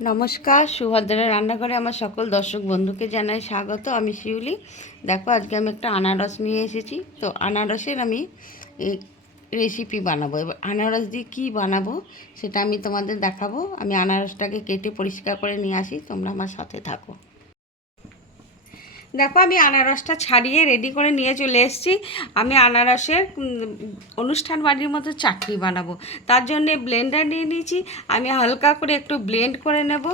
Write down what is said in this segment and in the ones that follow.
নমস্কার সুভদ্রা রান্নাঘরে আমার সকল দর্শক বন্ধুকে জানাই স্বাগত। আমি শিউলি। দেখো, আজকে আমি একটা আনারস নিয়ে এসেছি। তো আনারসের আমি রেসিপি বানাবো। এবার আনারস দিয়ে কী বানাবো সেটা আমি তোমাদের দেখাবো। আমি আনারসটাকে কেটে পরিষ্কার করে নিয়ে আসি। তোমরা আমার সাথে থাকো। দেখো, আমি আনারসটা ছাড়িয়ে রেডি করে নিয়ে চলে এসেছি। আমি আনারসের অনুষ্ঠান বাড়ির মতো চাটনি বানাবো। তার জন্য ব্লেন্ডার নিয়ে নিয়েছি। আমি হালকা করে একটু ব্লেন্ড করে নেব।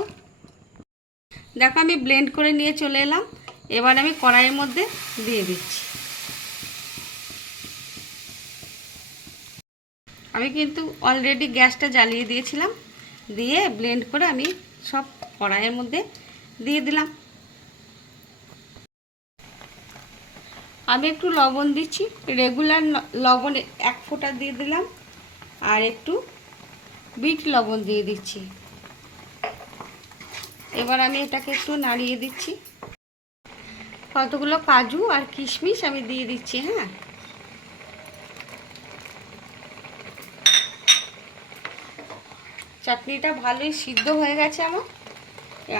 দেখো, আমি ব্লেন্ড করে নিয়ে চলে এলাম। এবার আমি কড়াইয়ের মধ্যে দিয়ে দিচ্ছি। আমি কিন্তু অলরেডি গ্যাসটা জ্বালিয়ে দিয়েছিলাম। দিয়ে ব্লেন্ড করে আমি সব কড়াইয়ের মধ্যে দিয়ে দিলাম। আমি একটু লবণ দিচ্ছি। রেগুলার লবণ এক ফোঁটা দিয়ে দিলাম। আর একটু বিট লবণ দিয়ে দিচ্ছি। এবার আমি এটাকে একটু নাড়িয়ে দিচ্ছি। কতগুলো কাজু আর কিশমিশ আমি দিয়ে দিচ্ছি হ্যাঁ? চাটনিটা ভালোই সিদ্ধ হয়ে গেছে আমার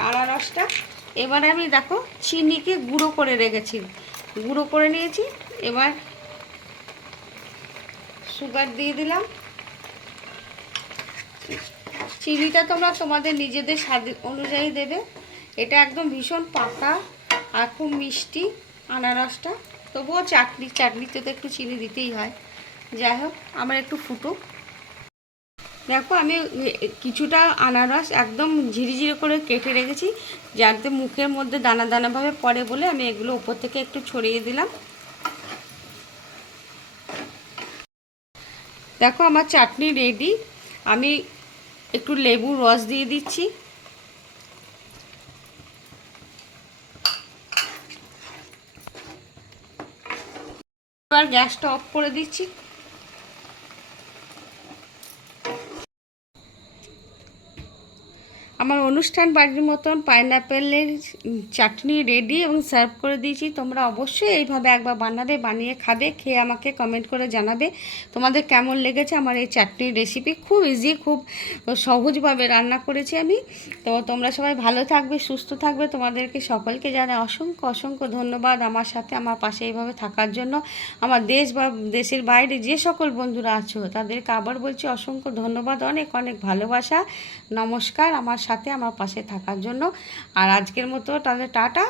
আনারসটা। এবার আমি দেখো, চিনিকে গুঁড়ো করে রেখেছি। গুঁড়ো করে নিয়েছি। এবার সুগার দিয়ে দিলাম। চিনিটা তোমরা তোমাদের নিজেদের স্বাদ অনুযায়ী দেবে। এটা একদম ভীষণ পাকা আর খুব মিষ্টি আনারসটা। তবুও চাটনি, চাটনিতে তো একটু চিনি দিতেই হয়। যাই হোক, আমার একটু ফুটুক। দেখো, আমি কিছুটা আনারস একদম ঝিরিঝিরি করে কেটে রেখেছি যাতে মুখের মধ্যে দানা দানাভাবে পড়ে বলে আমি এগুলো উপর থেকে একটু ছড়িয়ে দিলাম। দেখো, আমার চাটনি রেডি আমি একটু লেবুর রস দিয়ে দিচ্ছি। এবার গ্যাসটা অফ করে দিচ্ছি। আমার অনুষ্ঠান বাড়ির মতন পাইনাপেলের চাটনি রেডি এবং সার্ভ করে দিয়েছি। তোমরা অবশ্যই এইভাবে একবার বানাবে, বানিয়ে খাবে, খেয়ে আমাকে কমেন্ট করে জানাবে। তোমাদের কেমন লেগেছে আমার এই চাটনির রেসিপি খুব ইজি খুব সহজভাবে রান্না করেছি আমি। তো তোমরা সবাই ভালো থাকবে, সুস্থ থাকবে। তোমাদেরকে সকলকে জানাই অসংখ্য অসংখ্য ধন্যবাদ আমার সাথে, আমার পাশে এইভাবে থাকার জন্য। আমার দেশ বা দেশের বাইরে যে সকল বন্ধুরা আছো, তাদেরকে আবার বলছি অসংখ্য ধন্যবাদ, অনেক অনেক ভালোবাসা। নমস্কার, আমার সাথে আমার পাশে থাকার জন্য। আর আজকের মতো তাহলে টাটা।